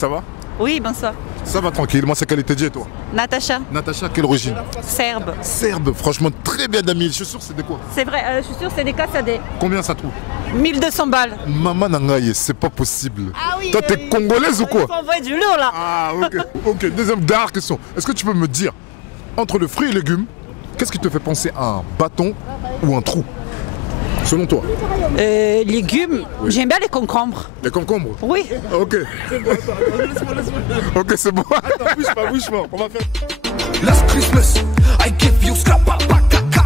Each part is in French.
Ça va? Oui, bonsoir. Ça va tranquille, moi c'est Qualité Dieu et toi? Natacha. Natacha, quelle origine? Serbe. Serbe, franchement très bien d'amis. Je suis sûr c'est de quoi? C'est vrai, je suis sûre c'est des Cassadés. Combien ça trouve? 1200 balles. Maman Nangaye, c'est pas possible. Ah oui. Toi t'es congolaise ou quoi? Il faut envoyer du lourd là. Ah ok, ok. Deuxième dernière question. Est-ce que tu peux me dire, entre le fruit et légumes, qu'est-ce qui te fait penser à un bâton ou un trou? Selon toi? Légumes, Oui. j'aime bien les concombres. Les concombres? Oui. Ok. Ok, c'est bon. Attends, bouge pas. On va faire. Last Christmas, I give you scrappa kaka.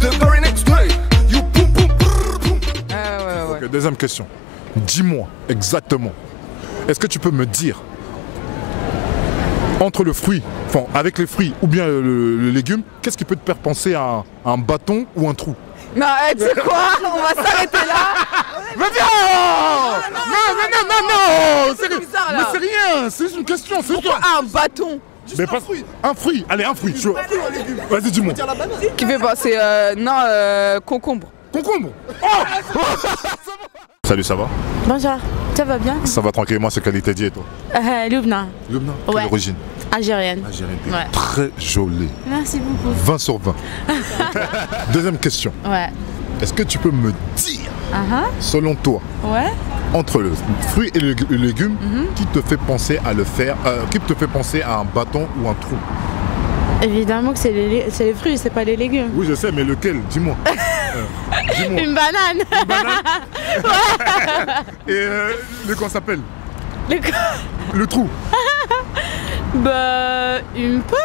The very next day, you boom boom brrr, boom. Ok, deuxième question. Dis-moi exactement. Est-ce que tu peux me dire entre le fruit, enfin avec les fruits ou bien le légume, qu'est-ce qui peut te faire penser à un bâton ou un trou? Non, tu sais quoi? On va s'arrêter là. Mais viens! Non! C'est bizarre, Mais là. c'est rien, c'est juste une question, c'est Pourquoi toi. un bâton? Mais pas un fruit, allez un fruit. Vas-y dis-moi. Qui fait penser concombre. Concombre. Oh. Salut, ça va? Bonjour, ça va bien? Ça va tranquille, moi c'est Qualité Dieu et toi? Lubna, Lubna, Ouais. quelle origine? algérienne. Algérienne. Ouais. Très jolie. Merci beaucoup. 20 sur 20. Deuxième question. Ouais. Est-ce que tu peux me dire, selon toi, Ouais. entre le fruit et le légume, qui te fait penser à qui te fait penser à un bâton ou un trou? Évidemment que c'est les fruits, c'est pas les légumes. Oui, je sais, mais lequel? Dis-moi. Dis-moi. Une banane. Une banane. Et comment ça s'appelle? Le trou. Bah, une pomme,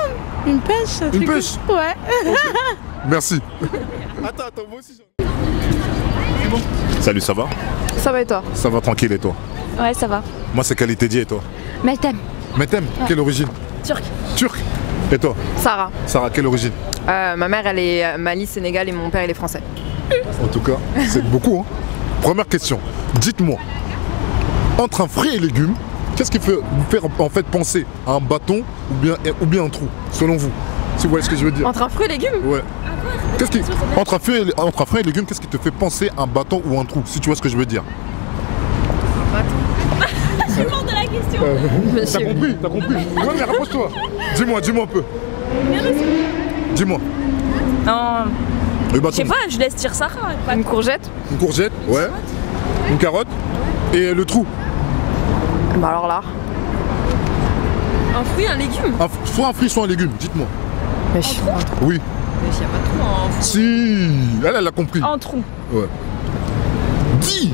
une pêche. un Une truc pêche? comme- Ouais. Merci. Attends, moi aussi. Salut, ça va? Ça va et toi? Ça va tranquille et toi? Ouais, ça va. Moi c'est Qualité Dieu et toi? Mais t'aimes. Mais t'aimes? Quelle origine? Turc. Turc. Et toi? Sarah. Sarah, quelle origine? Ma mère, elle est Mali, Sénégal et mon père, il est français. En tout cas, c'est beaucoup. Hein. Première question. Dites-moi, entre un fruit et légumes, qu'est-ce qui fait vous faire en fait penser à un bâton ou bien un trou, selon vous? Si vous voyez ce que je veux dire. Entre un fruit et légumes? Ouais. Entre un fruit et légumes, qu'est-ce qui te fait penser à un bâton ou un trou, si tu vois ce que je veux dire? C'est mort de la question. T'as compris. Ouais, mais rapproche-toi. Dis-moi un peu. Dis-moi. Non, Le je bâton. sais pas, je laisse dire ça. Une courgette? Une courgette, ouais. Une carotte. Et le trou. Bah alors là. Un fruit, un légume. Soit un fruit, soit un légume, dites-moi. Mais Oui. Mais il n'y a pas de trou en fruit. Si. Elle a compris. Un trou. Ouais. Dis.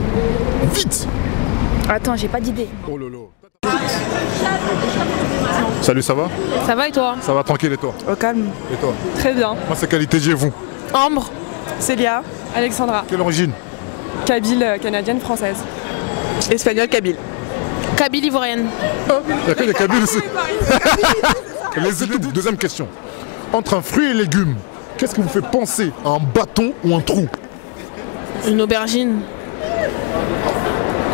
Vite. Attends, j'ai pas d'idée. Oh là là. Salut, ça va? Ça va et toi? Ça va tranquille et toi? Au calme. Et toi? Très bien. Moi c'est Qualité Dieu et vous? Ambre, Célia, Alexandra, Quelle origine? Kabyle, canadienne, française. Espagnole, Kabyle. Kabyle ivoirienne. Il y a que les Kabyles aussi. Les idées. Deuxième question. Entre un fruit et légumes, qu'est-ce qui vous fait penser à un bâton ou un trou? Une aubergine.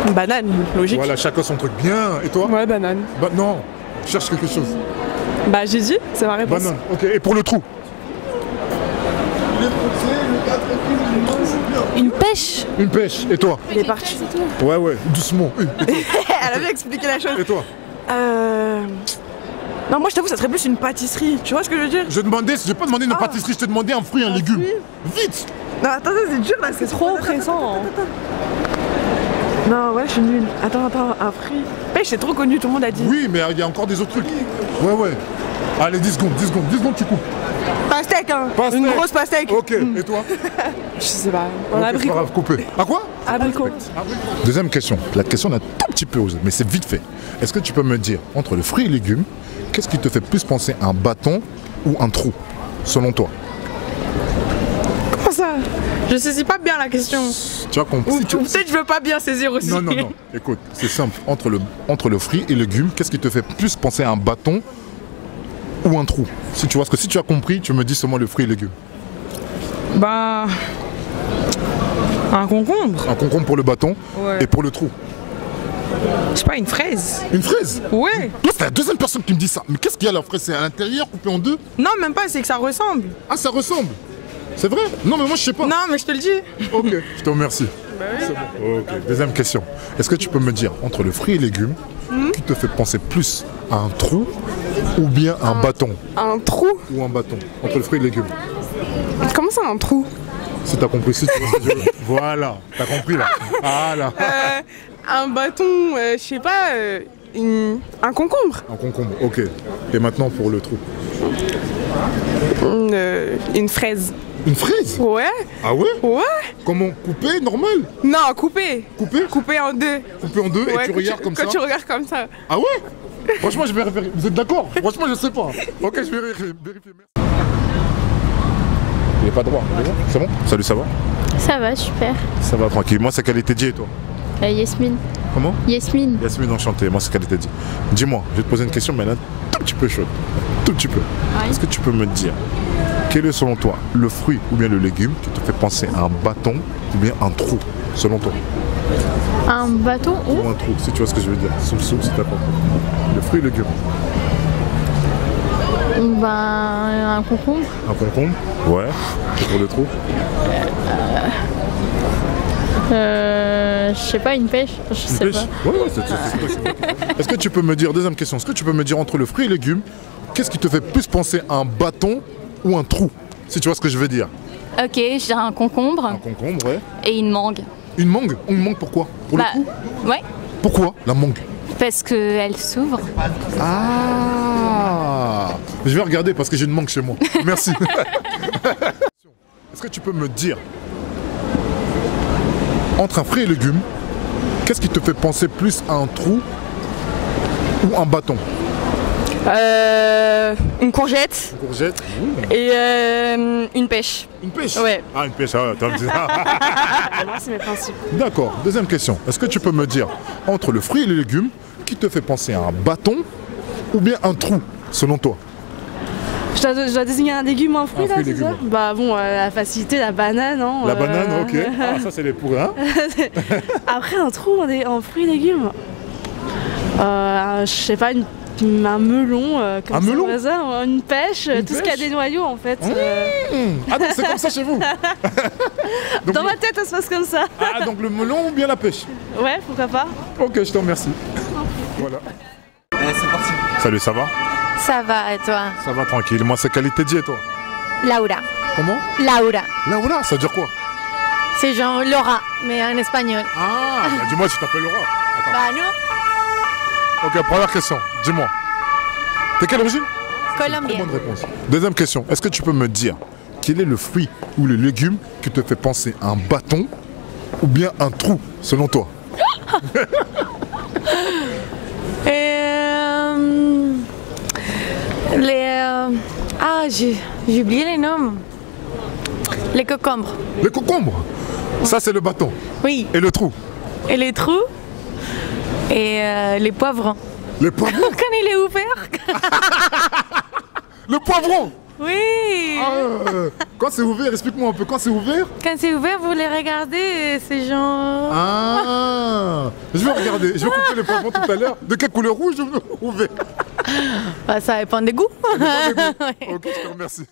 Une banane, logique. Voilà, chacun son truc. Bien. Et toi? Ouais, banane. Bah non. Cherche quelque chose. Bah j'ai dit, c'est ma réponse. Banane. Ok. Et pour le trou? Une pêche. Une pêche. Et toi? Il est parti. Ouais. Doucement. Et toi? Elle a bien expliqué la chose. Et toi? Non, moi je t'avoue, ça serait plus une pâtisserie. Tu vois ce que je veux dire? Je n'ai pas demandé une pâtisserie, je t'ai demandé un fruit, un légume. Vite. Non, attends, c'est dur là, c'est trop pressant. Non, ouais, je suis nulle. Attends, un fruit. Pêche, c'est trop connu, tout le monde a dit. Oui, mais il y a encore des autres trucs. Ouais. Allez, 10 secondes, tu coupes. Pastèque, hein. Pastèque. Une grosse pastèque. Ok, et toi? Je sais pas. Un Ok, c'est pas abricot. grave, coupé. À quoi? Abricot. Deuxième question. La question est un tout petit peu osée, mais c'est vite fait. Est-ce que tu peux me dire, entre le fruit et légumes, qu'est-ce qui te fait plus penser à un bâton ou un trou, selon toi? Comment ça? Je saisis pas bien la question. Tu as compris? Ou peut-être je veux pas bien saisir aussi. Non. Écoute, c'est simple. Entre le fruit et le légume, qu'est-ce qui te fait plus penser à un bâton ou un trou? Si tu vois ce que si tu as compris, tu me dis seulement le fruit et légumes. Bah. Un concombre. Un concombre pour le bâton Ouais. et pour le trou. Je sais pas, une fraise. Une fraise? Ouais. Toi, c'est la deuxième personne qui me dit ça. Mais qu'est-ce qu'il y a la fraise? C'est à l'intérieur, coupé en deux? Non, même pas, c'est que ça ressemble. Ah, ça ressemble. C'est vrai? Non, mais moi, je sais pas. Non, mais je te le dis. Ok, je te remercie. C'est bon. Ok. Deuxième question. Est-ce que tu peux me dire, entre le fruit et légumes, qui te fait penser plus à un trou ou bien un bâton? Un trou? Ou un bâton, entre le fruit et légumes. Comment ça, un trou? Si t'as compris, si tu vois ce que je veux dire. Voilà, t'as compris là. Voilà. Un bâton, je sais pas, un concombre. Un concombre, ok. Et maintenant pour le trou. Une fraise. Une fraise? Ouais? Ah ouais? Ouais? Comment? Coupé, normal? Non, coupé. Coupé? Coupé en deux. Coupé en deux Ouais, et tu regardes comme ça? Quand tu regardes comme ça. Ah ouais? Franchement, je vais vérifier. Vous êtes d'accord? Franchement, je sais pas. Ok, je vais vérifier. Il est pas droit. C'est bon? Salut, ça va? Ça va, super. Ça va tranquille. Moi, c'est Qualité Dit et toi? Yasmine. Comment? Yasmine. Yasmine, enchanté. Moi, c'est Qualité Dit. Dis-moi, je vais te poser une question, mais elle est un tout petit peu chaude. Un tout petit peu. Est-ce que tu peux me dire, quel est selon toi le fruit ou bien le légume qui te fait penser à un bâton ou bien un trou, selon toi? Un bâton Ou un trou, si tu vois ce que je veux dire. Soum soum, si t'as pas compris. Le fruit et le légume. Ben, un concombre. Un concombre? Ouais. Et pour le trou? Je sais pas, une pêche. Je sais Une pas. pêche? Ouais, c'est possible. Est-ce que tu peux me dire, deuxième question, est-ce que tu peux me dire entre le fruit et le légume, qu'est-ce qui te fait plus penser à un bâton ou un trou? Si tu vois ce que je veux dire. Ok, je dirais un concombre Un concombre, ouais. et une mangue. Une mangue? Une mangue pourquoi? Pour le coup? Ouais, Pourquoi la mangue? parce qu'elle s'ouvre. Ah! Je vais regarder parce que j'ai une mangue chez moi. Merci. Est-ce que tu peux me dire, entre un fruit et légumes, qu'est-ce qui te fait penser plus à un trou ou un bâton? Une courgette Une courgette? et une pêche. Une pêche? Ouais. Ah, une pêche, ah, t'as dit ça. C'est mes principes. D'accord. Deuxième question. Est-ce que tu peux me dire, entre le fruit et les légumes, qui te fait penser à un bâton ou bien un trou, selon toi? Je dois désigner un légume ou un fruit, Un là, fruit, c'est légume, ça? ouais. Bah bon, la facilité, la banane, hein. La banane, ok. Ah, ça, c'est les pour hein? Après, un trou en fruits et légumes. Je sais pas, un melon. Comme Un ça, melon? au hasard, une pêche, Une tout ce qui a pêche? des noyaux, en fait. Ah donc c'est comme ça chez vous? Donc, Dans ma tête, ça se passe comme ça. Ah, donc le melon ou bien la pêche? Ouais, pourquoi pas. Ok, je te remercie. Voilà. C'est parti. Salut, ça va? Ça va et toi? Ça va tranquille. Moi, c'est Qualité Dit et toi? Laura. Comment? Laura. Laura, ça veut dire quoi? C'est genre Laura, mais en espagnol. Ah, bah, dis-moi, tu t'appelles Laura. Attends. Bah non, Ok, première question. Dis-moi. T'es quelle origine? Très colombienne. bonne réponse. Deuxième question. Est-ce que tu peux me dire quel est le fruit ou le légume qui te fait penser à un bâton ou bien un trou, selon toi? J'ai oublié les noms. Les concombres. Le concombre. Ça, c'est le bâton. Oui. Et le trou? Et les trous. Et les poivrons. Les poivrons? Quand il est ouvert. Le poivron? Oui. Quand c'est ouvert, explique-moi un peu. Quand c'est ouvert? Quand c'est ouvert, vous les regardez et c'est genre... Ah, je vais regarder. Je vais couper les poivrons tout à l'heure. De quelle couleur rouge ou vert? Bah, ça dépend des goûts. Ça dépend des goûts. Ok, je te remercie.